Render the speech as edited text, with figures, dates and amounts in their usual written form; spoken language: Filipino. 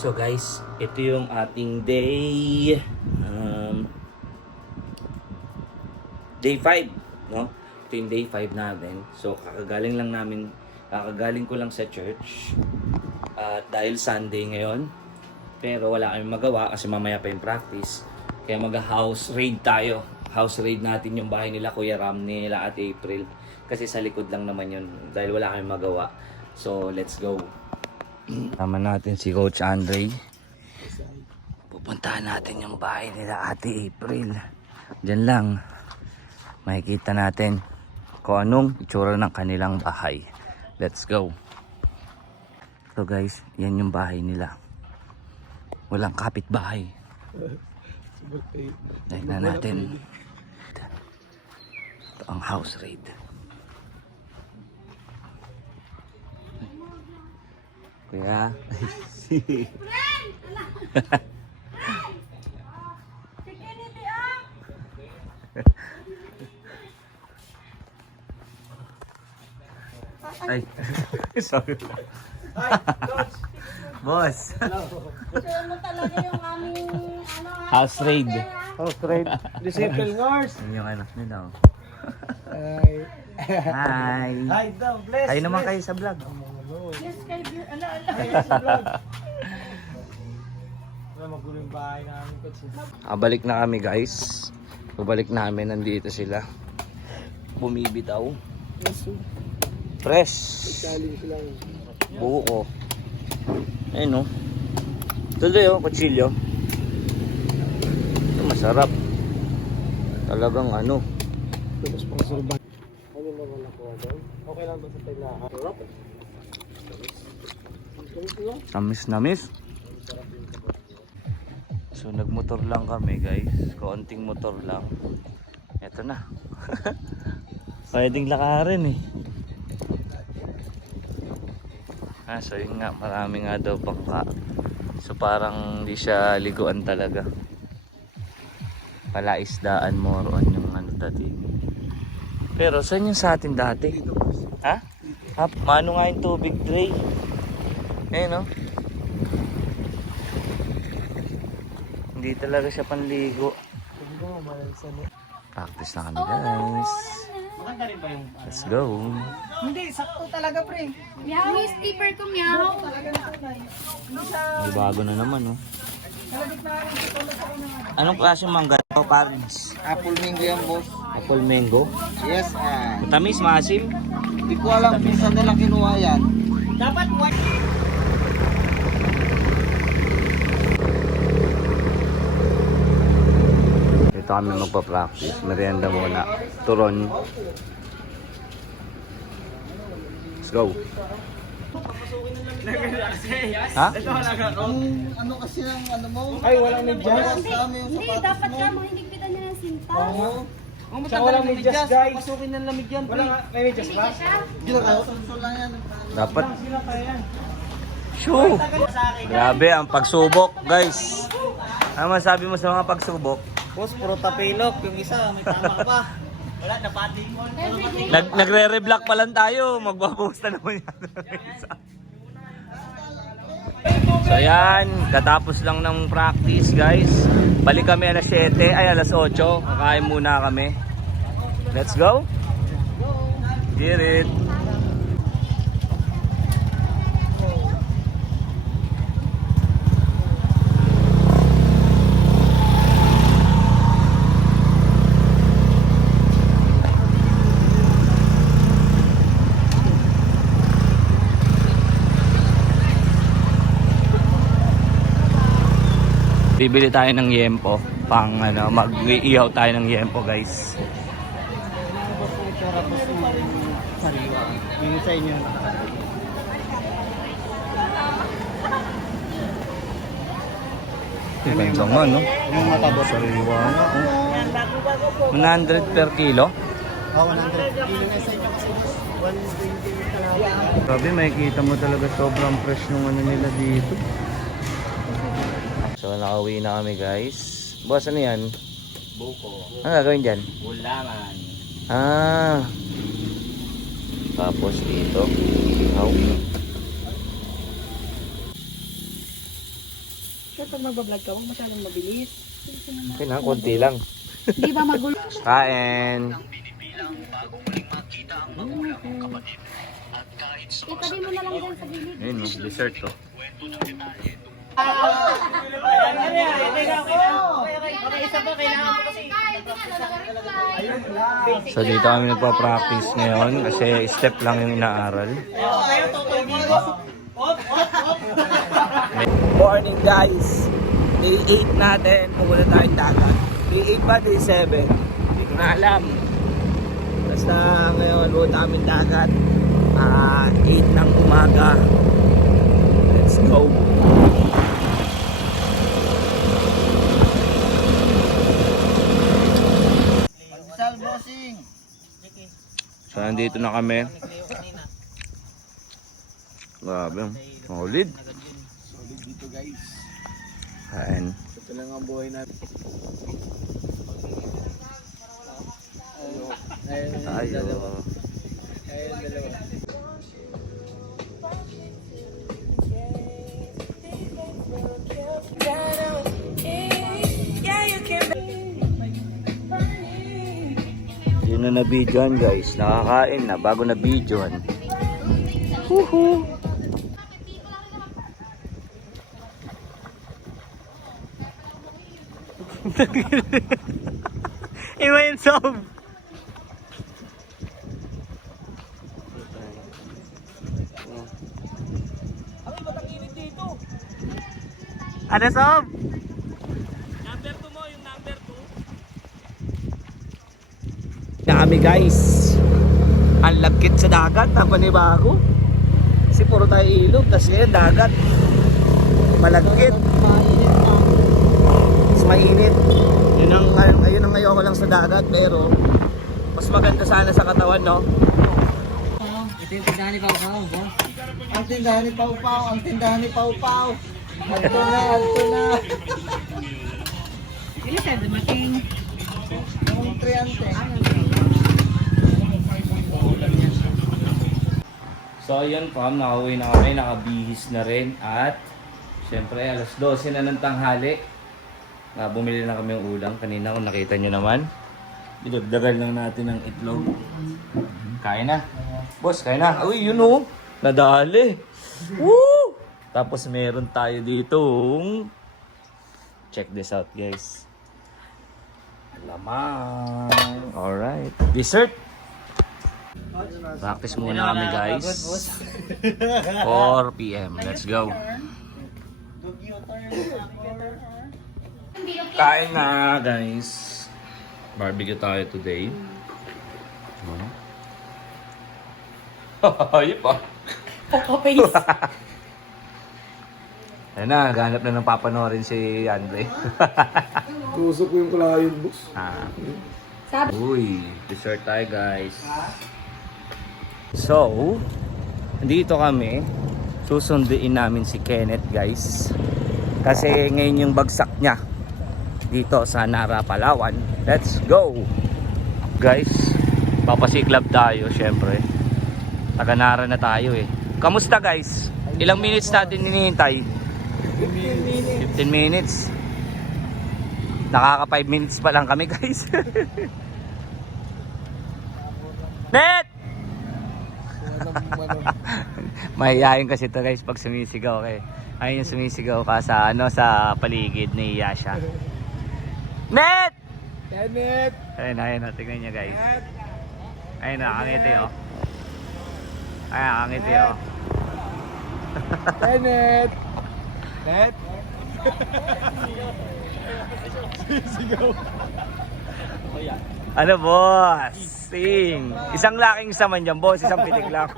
So guys, ito yung ating day day 5, no? Ito yung day 5 natin. So kakagaling ko lang sa church. At dahil Sunday ngayon, pero wala kaming magawa kasi mamaya pa yung practice. Kaya mag-house raid tayo. House raid natin yung bahay nila Kuya Ram, nila at April. Kasi sa likod lang naman yun dahil wala kaming magawa. So let's go. Tama natin si Coach Andre. Pupuntahan natin yung bahay nila Ate April. Diyan lang makikita natin kung anong itsura ng kanilang bahay. Let's go. So guys, yan yung bahay nila. Walang kapitbahay. Tignan natin. Ito ang house raid. Kuya. Ay. Sorry. Boss. Gusto mo talaga yung aming House raid. House raid. Disciple Nurse. Yun yung anak nila. Oh. Hi. Hi. Hi daw. Bless. Kayo naman kayo sa vlog. yes kay Beer. Ala. Magulo yung bahay namin. Balik na kami guys. Pabalik namin, nandito sila. Bumibitaw. Fresh. Challenge lang. Buo. Ayun o. Tuloy o, kutsilyo. Ito masarap. Talagang ano. Tapos pang survive. Ano na wala ko daw? Okay lang ba sa taglahan? Sarap. Namis na miss. So nagmotor lang kami guys. Kaunting motor lang. Eto na. Pwedeng lakarin eh. So yun nga, marami nga daw bangka. So parang hindi siya liguan talaga. Palaisdaan more on yung ano dati. Pero saan yung sa atin dati? Ha? Mano nga yung tubig tray. No? Hindi talaga siya panligo. Practice na kami guys. Maganda rin ba yung... Let's go. Hindi, sakto talaga pre. Meow, yung slipper ko meow. May bago na naman oh. Anong klase mangga o parents? Apple mango yan boss. Apple mango? Yes, Matamis, maasim? Hindi ko alam kung saan nila kinuha yan. Dapat white. Ito kami magpa-practice. Merienda muna. Turon. Let's go. Ha? Ano kasi ng ano mo? Ay, walang medyas. Hindi, dapat ka mahigpitan niya ng sinta. Tsaka walang medyas, guys. Pasukin ng lamig yan, pre. May medyas ba? Hindi na kayo. Dapat. Shoo! Grabe ang pagsubok, guys. Ano masabi mo sa mga pagsubok? Boss, puro tapilok. Yung isa, may tama ka pa. Wala, napati mo. Nagre-reblock pa lang tayo. Magbabusta naman yan. So yan, katapos lang ng practice guys. Balik kami alas 7, ay alas 8. Kakain muna kami. Let's go. Get it. Bibili tayo ng yempo pang ano, mag-iihaw tayo ng yempo guys. Yung sa inyo. Ganda nga no? Yung matabos. Sariwa nga oh. 100 per kilo? Oh, 100 kilo na sa inyo kasi 120 Grabe, makikita mo talaga sobrang fresh nung ano nila dito. So nakauwi na kami guys. Boss, ano yan? buko. Ano gagawin dyan? Ulangan. Tapos dito. pag magbablog ka, huwag masyadong mabilis. Okay na, konti lang. Di ba magulo? Kain. Itabi mo na lang dyan sa gilid. Ayun, dessert to. So dito kami nagpa-practice ngayon kasi step lang yung inaaral. Morning guys! Day 8 natin, pumunta tayong dagat. Day 8 ba? Day 7? Hindi ko na alam. Basta ngayon, pumunta kami dagat. 8 ng umaga. Let's go! So nandito na kami. Grabe, solid. Solid dito guys. Kain. Ito lang ang buhay natin. Tayo. Ayun, dalawa. Yun na na-videoan guys. Nakakain na bago na-videoan. Woohoo! Iba yung sob! Ano sob? Number 2 mo, yung number 2. Na kami guys. Ang lagkit sa dagat, ang panibago. Kasi puro tayo ilog, kasi yan dagat. Malagkit. Mas mainit. Yun ang ayoko lang sa dagat, pero mas maganda sana sa katawan, no? Ito yung tindahan ni Pau Pau, boss. Ang tindahan ni Pau Pau, ang tindahan ni Pau Pau. Alto na, alto na. Hindi siya dumating. Yung triante. So ayun fam, nakauwi na kami, nakabihis na rin at syempre alas 12 na ng tanghali. Bumili na kami ng ulam kanina kung nakita nyo naman. Dinagdagal lang natin ng itlog. Kain na. Boss, kain na. Uy, yun o. Nadali. Woo! Tapos meron tayo dito. Check this out guys. Lamang. Alright. Dessert. Practice muna kami guys. 4 PM. Let's go. Kain na guys. Barbecue tayo today. Ayun pa. Poco-face. Ayun na, ganap na ng papanorin si Andre. Tusok ko yung kalayon, boss. Uy, dessert tayo guys. So, dito kami. Susunduin namin si Kenneth guys. Kasi ngayon yung bagsak niya. Dito sa Nara, Palawan. Let's go! Guys, papasiklab tayo syempre. Taga Nara na tayo eh. Kamusta guys? Ilang minutes natin hinihintay? 15 minutes. Nakaka 5 minutes pa lang kami guys. Net! Mahihayin kasi ito guys pag sumisigaw kay. Ayun yung sumisigaw ka sa sa paligid ni Yasha. Net! Kenneth! Ayun, tingnan niyo guys. Ayun na, nakangiti oh. Ayun, nakangiti oh. Kenneth! Net? Sigaw. Ano boss? Sing! Isang laking isa man dyan boss, isang pitik lang.